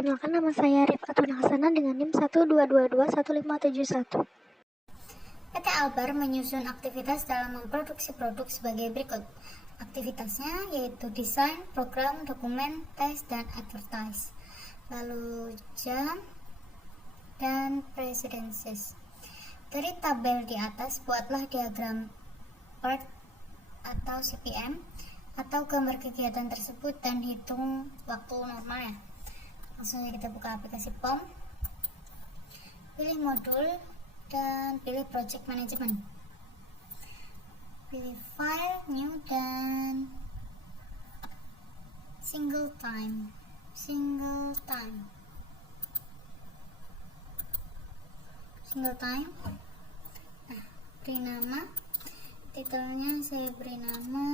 Perkenalkan, nama saya Rifqatun Hasanah dengan NIM 1222151. PT Albar menyusun aktivitas dalam memproduksi produk sebagai berikut. Aktivitasnya yaitu desain, program, dokumen, tes, dan advertise. Lalu jam dan precedences. Dari tabel di atas, buatlah diagram PERT atau CPM atau gambar kegiatan tersebut dan hitung waktu normalnya. Langsung kita buka aplikasi POM, pilih modul dan pilih project management, pilih file, new, dan single time. Nah, beri nama, titelnya saya beri nama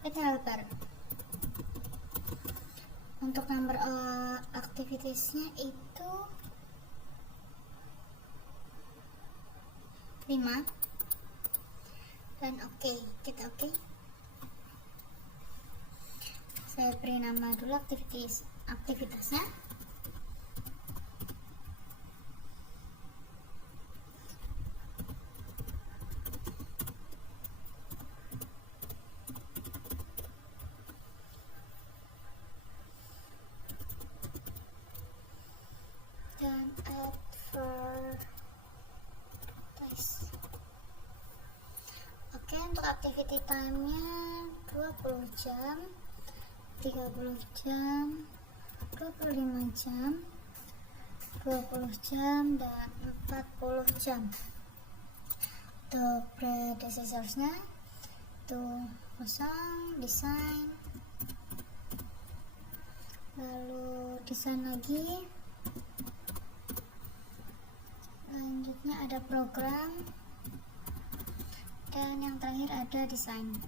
PT Albar. Untuk nomor aktivitasnya itu 5 dan oke. Kita oke. Saya beri nama dulu aktivitasnya. Dan advertise. Oke, untuk activity time-nya 20 jam, 30 jam, 25 jam, 20 jam, dan 40 jam. Untuk predecessorsnya itu kosong, desain, lalu desain lagi, selanjutnya ada program, dan yang terakhir ada desain.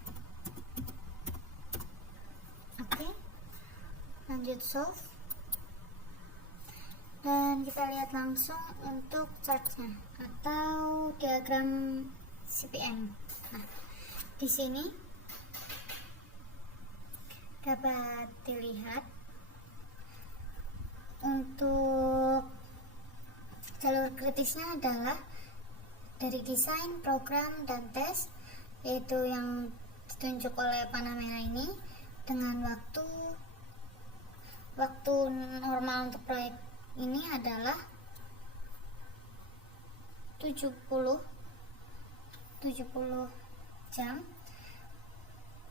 Oke, lanjut solve, dan kita lihat langsung untuk chartnya atau diagram CPM. Nah, di sini dapat dilihat untuk jalur kritisnya adalah dari desain, program, dan tes, yaitu yang ditunjuk oleh panah merah ini dengan waktu normal untuk proyek ini adalah 70 jam.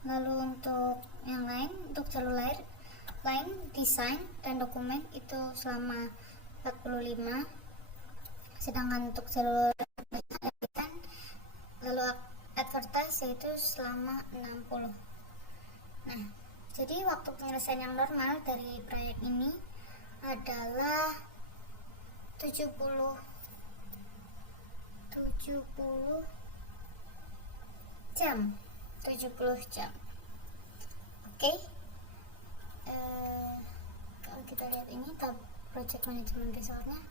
Lalu untuk yang lain, untuk jalur lain, desain dan dokumen itu selama 45, sedangkan untuk jalur lalu advertise yaitu selama 60. Nah, jadi waktu penyelesaian yang normal dari proyek ini adalah 70 jam. Oke. Kalau kita lihat ini tab project management resource-nya.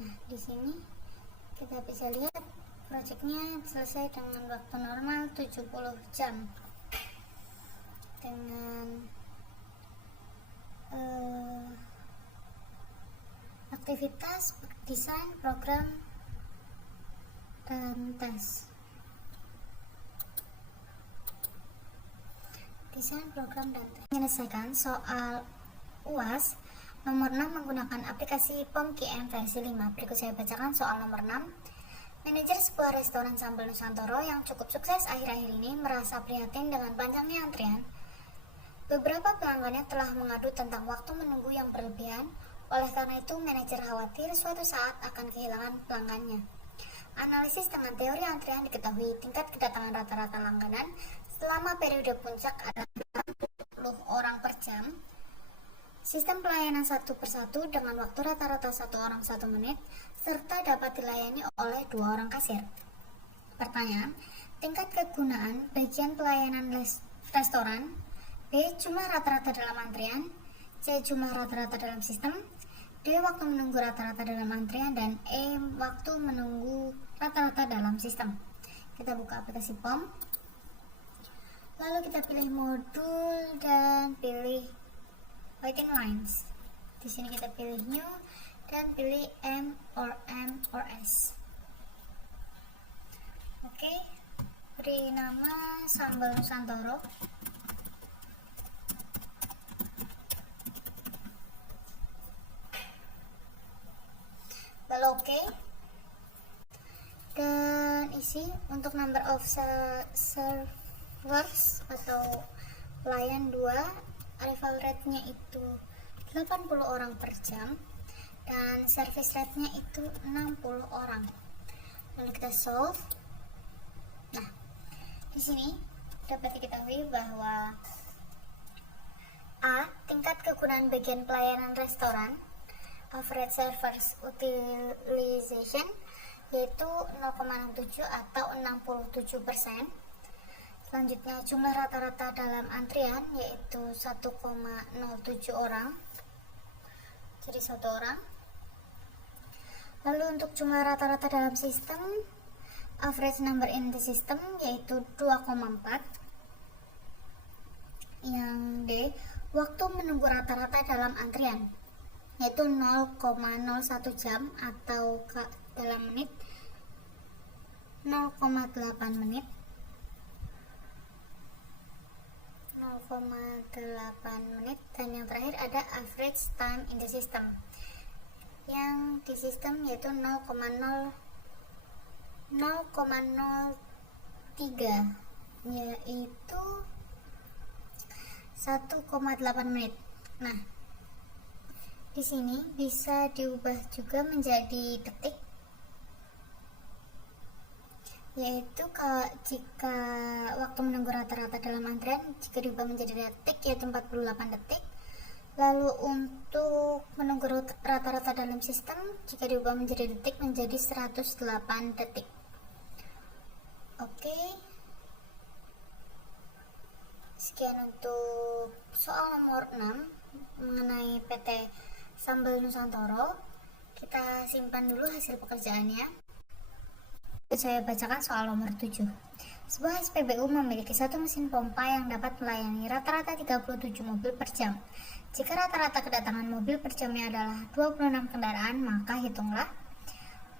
Nah, di sini kita bisa lihat proyeknya selesai dengan waktu normal 70 jam dengan aktivitas desain, program, dan tes. Menyelesaikan soal UAS nomor 6 menggunakan aplikasi POM QM versi 5. Berikut saya bacakan soal nomor 6. Manajer sebuah restoran sambal Nusantara yang cukup sukses akhir-akhir ini merasa prihatin dengan panjangnya antrian. Beberapa pelanggannya telah mengadu tentang waktu menunggu yang berlebihan. Oleh karena itu, manajer khawatir suatu saat akan kehilangan pelanggannya. Analisis dengan teori antrian diketahui tingkat kedatangan rata-rata langganan selama periode puncak adalah 40 orang per jam. Sistem pelayanan satu persatu dengan waktu rata-rata 1 orang 1 menit, serta dapat dilayani oleh 2 orang kasir. Pertanyaan, tingkat kegunaan bagian pelayanan restoran. B. Jumlah rata-rata dalam antrian. C. Jumlah rata-rata dalam sistem. D. Waktu menunggu rata-rata dalam antrian. Dan E. Waktu menunggu rata-rata dalam sistem. Kita buka aplikasi POM, lalu kita pilih modul dan pilih waiting lines. Di sini kita pilih new dan pilih M or S. Oke, beri nama sambal Nusantara. Lalu oke. Dan isi untuk number of servers atau pelayan 2, arrival rate-nya itu 80 orang per jam dan service rate-nya itu 60 orang. Lalu kita solve. Nah, di sini dapat diketahui bahwa A. Tingkat kegunaan bagian pelayanan restoran average servers utilization yaitu 0,67 atau 67%. Selanjutnya jumlah rata-rata dalam antrian yaitu 1,07 orang, jadi 1 orang. Lalu untuk jumlah rata-rata dalam sistem, average number in the system yaitu 2,4. Yang D, waktu menunggu rata-rata dalam antrian yaitu 0,01 jam atau dalam menit 0,8 menit. 0,8 menit. Dan yang terakhir ada average time in the system, yang di sistem yaitu 0,03 yaitu 1,8 menit. Nah, di sini bisa diubah juga menjadi detik, yaitu jika waktu menunggu rata-rata dalam antrian jika diubah menjadi detik yaitu 48 detik. Lalu untuk menunggu rata-rata dalam sistem jika diubah menjadi detik menjadi 108 detik. Oke, sekian untuk soal nomor 6 mengenai PT Sambal Nusantara. Kita simpan dulu hasil pekerjaannya. Saya bacakan soal nomor 7. Sebuah SPBU memiliki satu mesin pompa yang dapat melayani rata-rata 37 mobil per jam. Jika rata-rata kedatangan mobil per jamnya adalah 26 kendaraan, maka hitunglah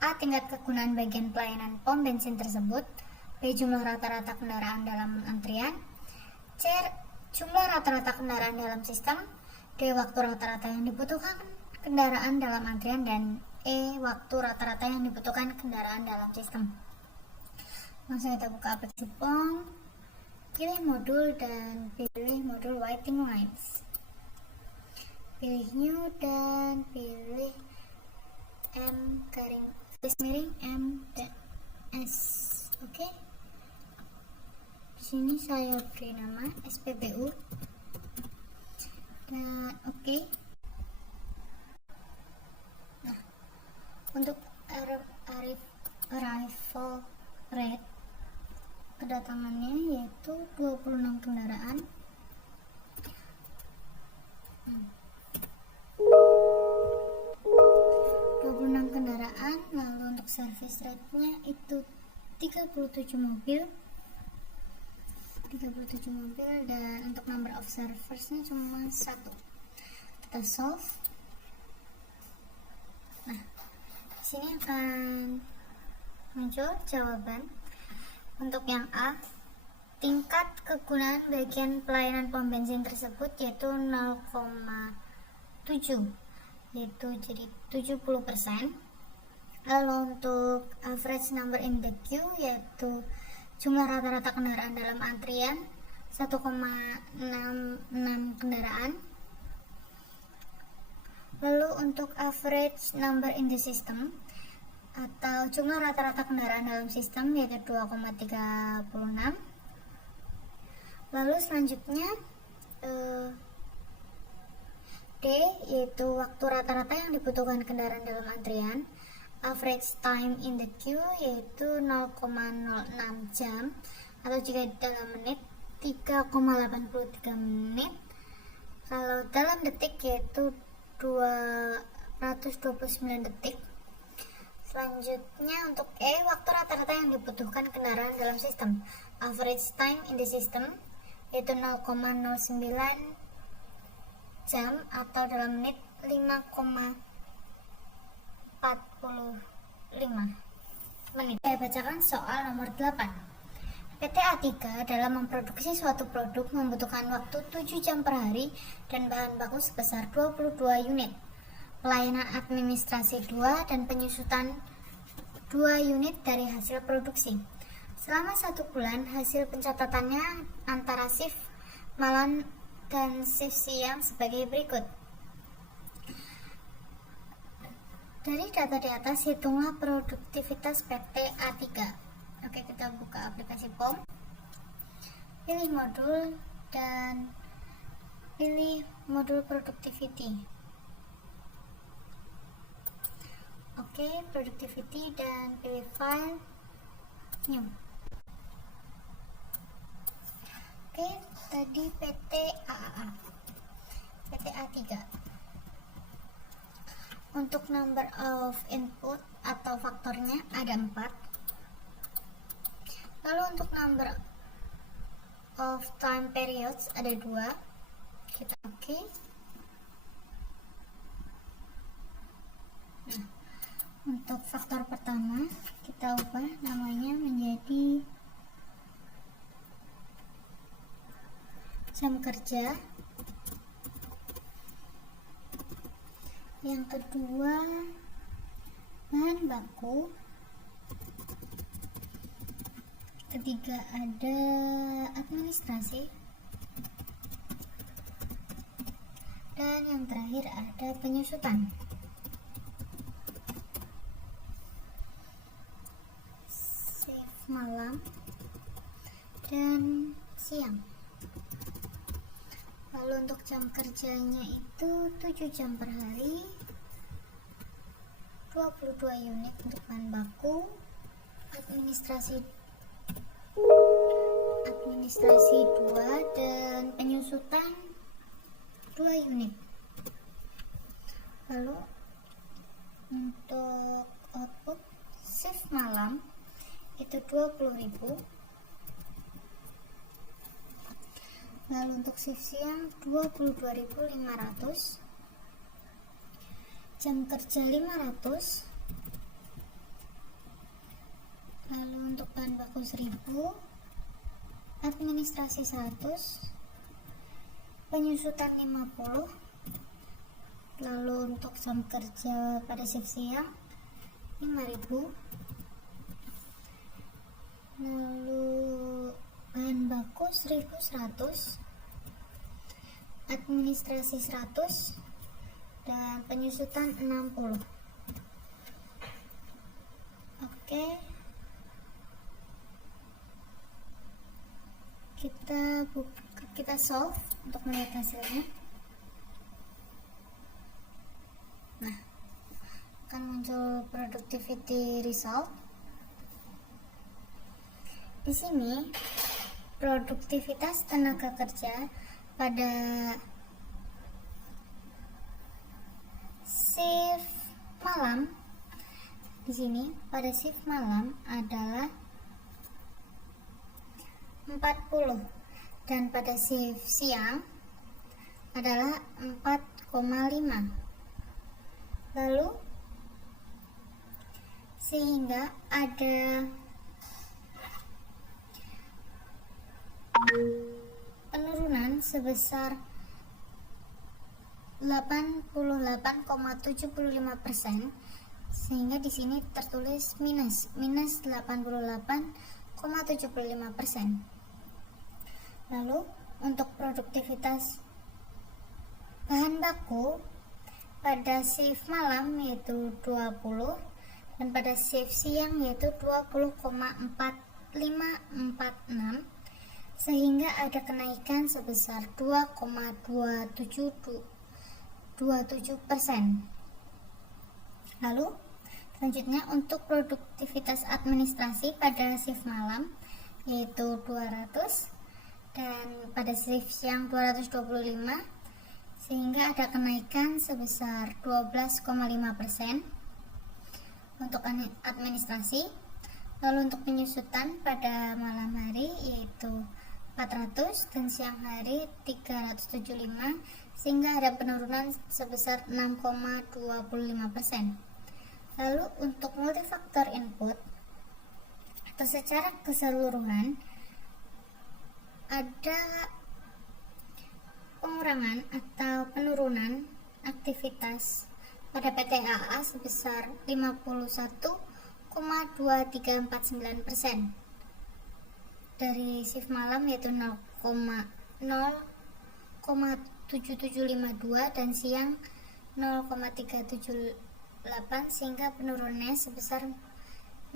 A. Tingkat kegunaan bagian pelayanan pom bensin tersebut, B. Jumlah rata-rata kendaraan dalam antrian, C. Jumlah rata-rata kendaraan dalam sistem, D. Waktu rata-rata yang dibutuhkan kendaraan dalam antrian, dan E. Waktu rata-rata yang dibutuhkan kendaraan dalam sistem. Langsung kita buka aplikasi POM, pilih modul dan pilih modul waiting lines, pilih new dan pilih M garis miring M dan S. Oke. Di sini saya beri nama SPBU dan oke. Nah, untuk arrival rate kedatangannya yaitu 26 kendaraan. 26 kendaraan. Lalu untuk service rate-nya itu 37 mobil. 37 mobil dan untuk number of servers-nya cuma 1. Kita solve. Nah, di sini akan muncul jawaban. Untuk yang A, tingkat kegunaan bagian pelayanan pom bensin tersebut yaitu 0,7, yaitu jadi 70%. Lalu untuk average number in the queue yaitu jumlah rata-rata kendaraan dalam antrian 1,66 kendaraan. Lalu untuk average number in the system atau jumlah rata-rata kendaraan dalam sistem yaitu 2,36. Lalu selanjutnya D yaitu waktu rata-rata yang dibutuhkan kendaraan dalam antrian, average time in the queue yaitu 0,06 jam atau jika dalam menit 3,83 menit. Kalau dalam detik yaitu 229 detik. Selanjutnya untuk E, waktu rata-rata yang dibutuhkan kendaraan dalam sistem, average time in the system yaitu 0,09 jam atau dalam menit 5,45 menit. Saya bacakan soal nomor 8. PT A3 dalam memproduksi suatu produk membutuhkan waktu 7 jam per hari dan bahan baku sebesar 22 unit. Pelayanan administrasi 2 dan penyusutan 2 unit dari hasil produksi. Selama 1 bulan, hasil pencatatannya antara shift malam dan shift siang sebagai berikut. Dari data di atas, hitunglah produktivitas PT A3. Oke, kita buka aplikasi POM, pilih modul dan pilih modul productivity. Oke, productivity dan pilih file new. Oke, tadi PT AAA, PT A3. Untuk number of input atau faktornya ada 4. Lalu untuk number of time periods ada 2. Kita oke. Nah, untuk faktor pertama kita ubah namanya menjadi jam kerja. Yang kedua bahan baku. Ketiga ada administrasi, dan yang terakhir ada penyusutan. Shift malam dan siang. Lalu untuk jam kerjanya itu 7 jam per hari, 22 unit untuk bahan baku, administrasi 2 dan penyusutan 2 unit. Lalu untuk output shift malam itu 20.000. Lalu untuk shift siang 22.500. Jam kerja 500. Lalu untuk bahan baku 1.000, administrasi 100, penyusutan 50. Lalu untuk jam kerja pada shift siang 5.000. Lalu bahan baku 1.100, administrasi 100, dan penyusutan 60. Oke, kita solve untuk melihat hasilnya. Nah, akan muncul productivity result. Di sini produktivitas tenaga kerja pada shift malam, di sini pada shift malam adalah 40 dan pada shift siang adalah 4,5. Lalu sehingga ada penurunan sebesar 88,75%, sehingga di sini tertulis minus 88,75%. Lalu untuk produktivitas bahan baku pada shift malam yaitu 20 dan pada shift siang yaitu 20,4546, sehingga ada kenaikan sebesar 2,27%. Lalu selanjutnya untuk produktivitas administrasi pada shift malam yaitu 200 dan pada shift siang 225, sehingga ada kenaikan sebesar 12,5% untuk administrasi. Lalu untuk penyusutan pada malam hari yaitu 400 dan siang hari 375, sehingga ada penurunan sebesar 6,25%. Lalu untuk multifaktor input atau secara keseluruhan ada pengurangan atau penurunan aktivitas pada PT AA sebesar 51,2349% dari shift malam, yaitu 0,7752 dan siang 0,378, sehingga penurunannya sebesar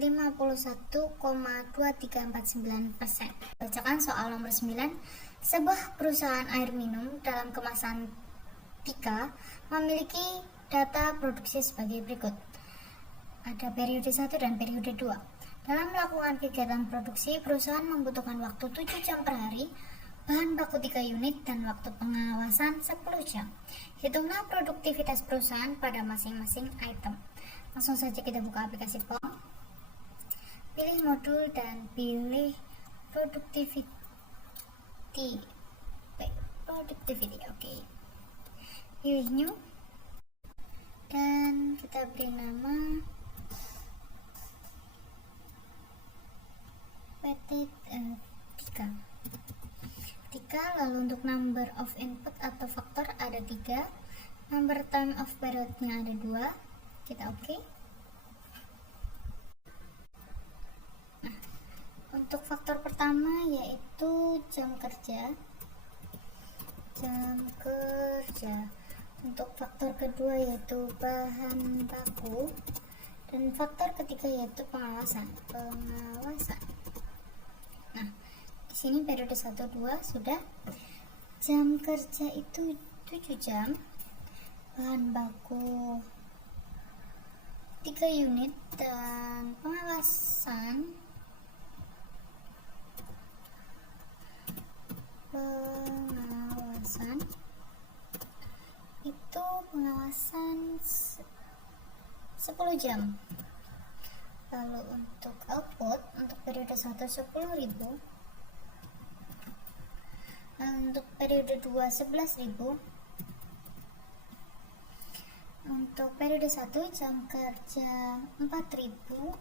51,2349%. Bacakan soal nomor 9. Sebuah perusahaan air minum dalam kemasan 3 memiliki data produksi sebagai berikut. Ada periode 1 dan periode 2. Dalam melakukan kegiatan produksi, perusahaan membutuhkan waktu 7 jam per hari, bahan baku 3 unit, dan waktu pengawasan 10 jam. Hitunglah produktivitas perusahaan pada masing-masing item. Langsung saja kita buka aplikasi POM. Pilih modul dan pilih productivity. Oke. Pilih new dan kita beri nama PT 3. Lalu untuk number of input atau faktor ada 3, number time of period-nya ada 2. Kita oke. Nah, untuk faktor pertama yaitu jam kerja. Untuk faktor kedua yaitu bahan baku, dan faktor ketiga yaitu pengawasan. Nah, di sini periode 1 2 sudah. Jam kerja itu 7 jam, bahan baku 3 unit, dan pengawasan itu 10 jam. Lalu untuk output untuk periode 1 10.000, untuk periode 2 11.000. Untuk periode 1 jam kerja 4.000,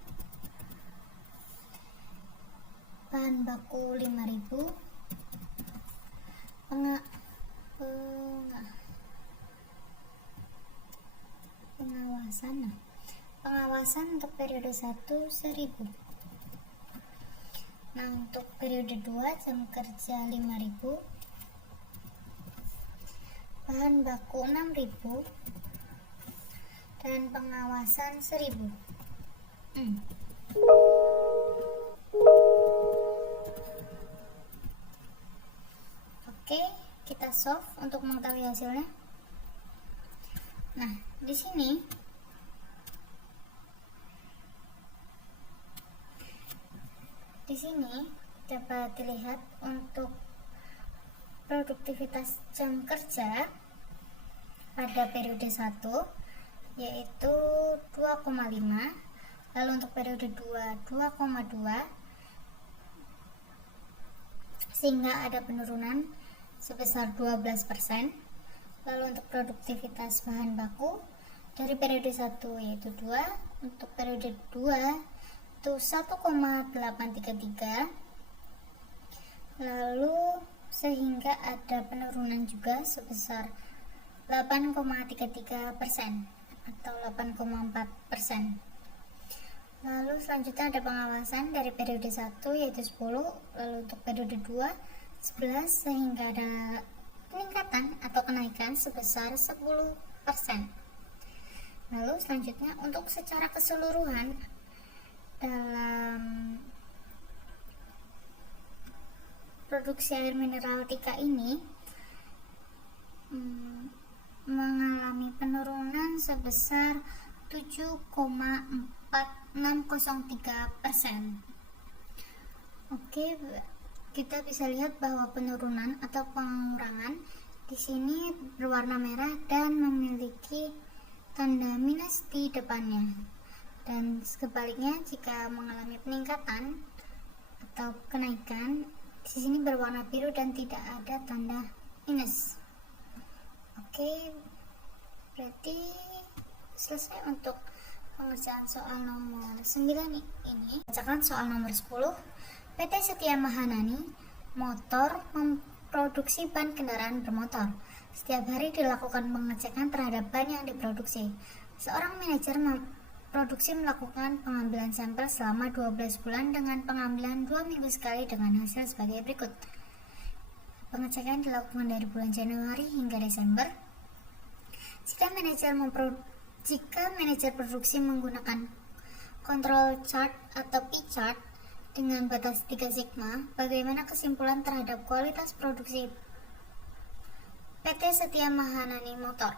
bahan baku 5.000, pengawasan untuk periode 1 1.000. Nah, untuk periode 2 jam kerja 5.000, bahan baku 6.000, dan pengawasan 1.000. Oke, kita solve untuk mengetahui hasilnya. Nah, di sini dapat dilihat untuk produktivitas jam kerja pada periode 1 yaitu 2,5, lalu untuk periode 2 2,2, sehingga ada penurunan sebesar 12%. Lalu untuk produktivitas bahan baku dari periode 1 yaitu 2, untuk periode 2 itu 1,833, lalu sehingga ada penurunan juga sebesar 8,33% atau 8,4%. Lalu selanjutnya ada pengawasan dari periode 1 yaitu 10, lalu untuk periode 2 11, sehingga ada peningkatan atau kenaikan sebesar 10%. Lalu selanjutnya untuk secara keseluruhan dalam produksi air mineral Tika ini mengalami penurunan sebesar 7,4603%. Oke, kita bisa lihat bahwa penurunan atau pengurangan di sini berwarna merah dan memiliki tanda minus di depannya. Dan sebaliknya, jika mengalami peningkatan atau kenaikan Di sini berwarna biru dan tidak ada tanda minus. Oke, berarti selesai untuk pengerjaan soal nomor 9 ini. Bacakan soal nomor 10. PT Setia Mahanani Motor memproduksi ban kendaraan bermotor. Setiap hari dilakukan pengecekan terhadap ban yang diproduksi. Seorang manajer produksi melakukan pengambilan sampel selama 12 bulan dengan pengambilan 2 minggu sekali dengan hasil sebagai berikut. Pengecekan dilakukan dari bulan Januari hingga Desember. Jika manajer produksi menggunakan control chart atau P-chart dengan batas 3 sigma, bagaimana kesimpulan terhadap kualitas produksi PT Setia Mahanani Motor?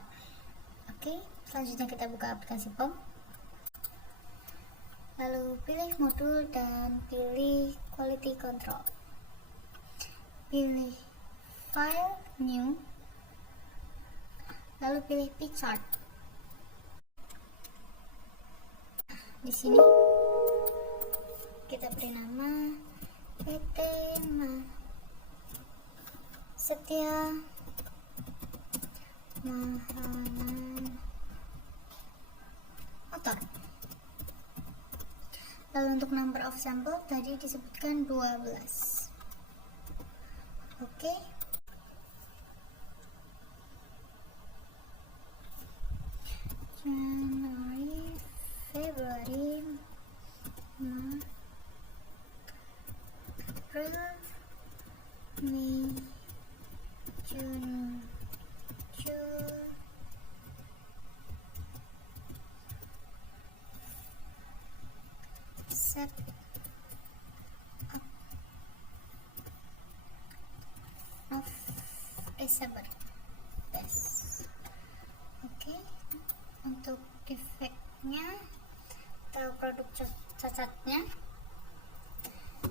Oke, selanjutnya kita buka aplikasi POM. Lalu pilih modul dan pilih quality control. Pilih file new. Lalu pilih P-chart. Di sini kita beri nama PT Setia Mahanani Motor. Lalu untuk number of sample tadi disebutkan 12. Oke. Januari, Februari, Maret, April, Mei, June, July, Desember. Yes. Oke. Untuk defeknya atau produk cacatnya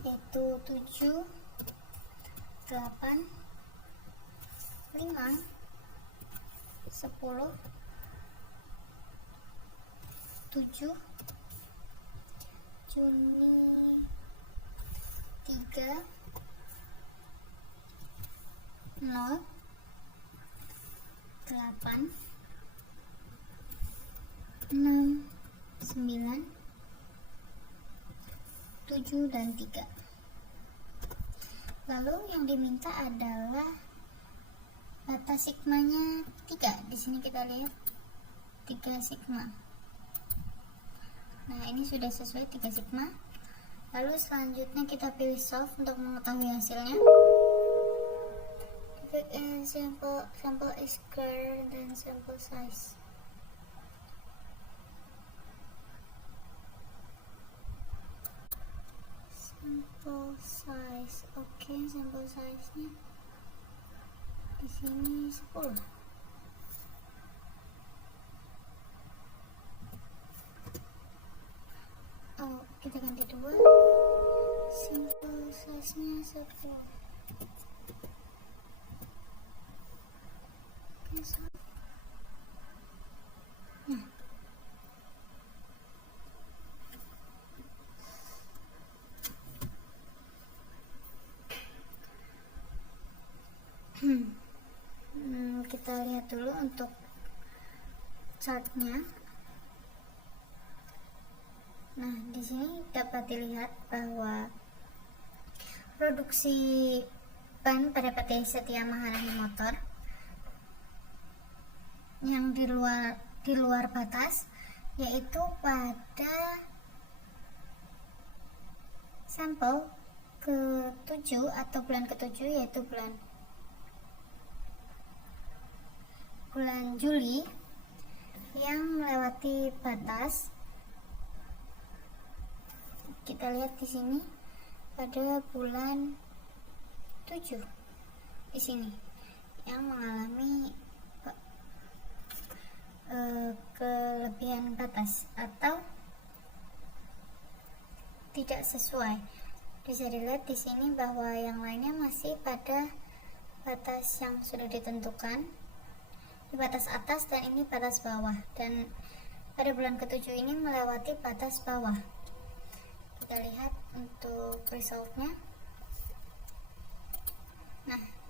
yaitu 7, 8, 5, 10, 7, Juni 3, 0, 8, 6, 9, 7, dan 3. Lalu yang diminta adalah batas sigmanya 3. Di sini kita lihat 3 sigma. Nah, ini sudah sesuai 3 sigma. Lalu selanjutnya kita pilih solve untuk mengetahui hasilnya. Sample is greater than sample size. Sample size. Oke, sample size-nya di sini 10. Oh, kita ganti 2. Sample size-nya 10. Nah, kita lihat dulu untuk chartnya. Nah, di sini dapat dilihat bahwa produksi ban pada PT Setia Mahanani Motor yang di luar batas yaitu pada sampel ke-7 atau bulan ke-7 yaitu bulan Juli yang melewati batas. Kita lihat di sini pada bulan 7 di sini yang mengalami kelebihan batas atau tidak sesuai. Bisa dilihat di sini bahwa yang lainnya masih pada batas yang sudah ditentukan di batas atas dan ini batas bawah, dan pada bulan ke-7 ini melewati batas bawah. Kita lihat untuk resultnya.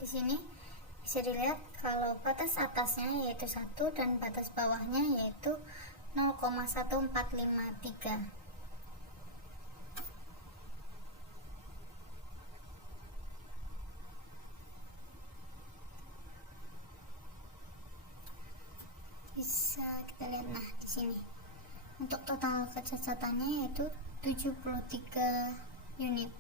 Di sini bisa dilihat kalau batas atasnya yaitu 1 dan batas bawahnya yaitu 0,1453. Bisa kita lihat, nah di sini untuk total kecacatannya yaitu 73 unit.